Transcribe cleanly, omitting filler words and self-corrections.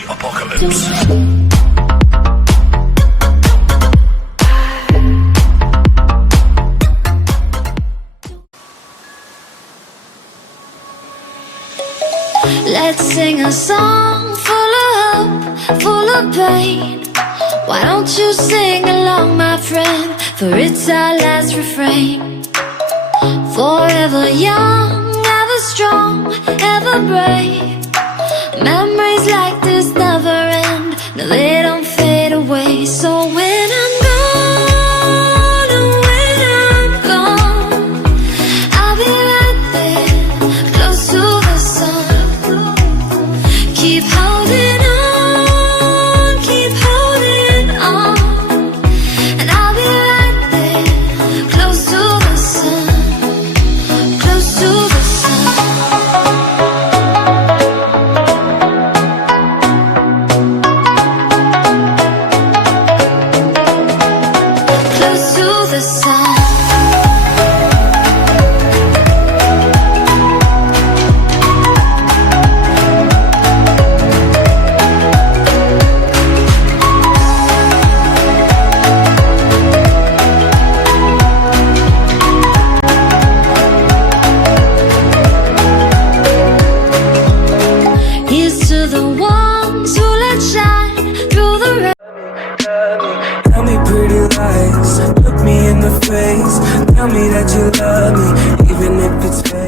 zombie apocalypse. Let's sing a song full of hope, full of pain. Why don't you sing along, my friend? For it's our last refrain. Forever young, ever strong, ever brave. Memories like this never end. No, they don't fade away. So when I'm gone, and when I'm gone, I'll be right there, close to the sun. Keep holding on, keep holding on, and I'll be right there, close to the sun, close to the sun. Close to the sun. Here's to the ones who let shine through the rain. Tell me pretty lies, look me in the face. Tell me that you love me, even if it's fake.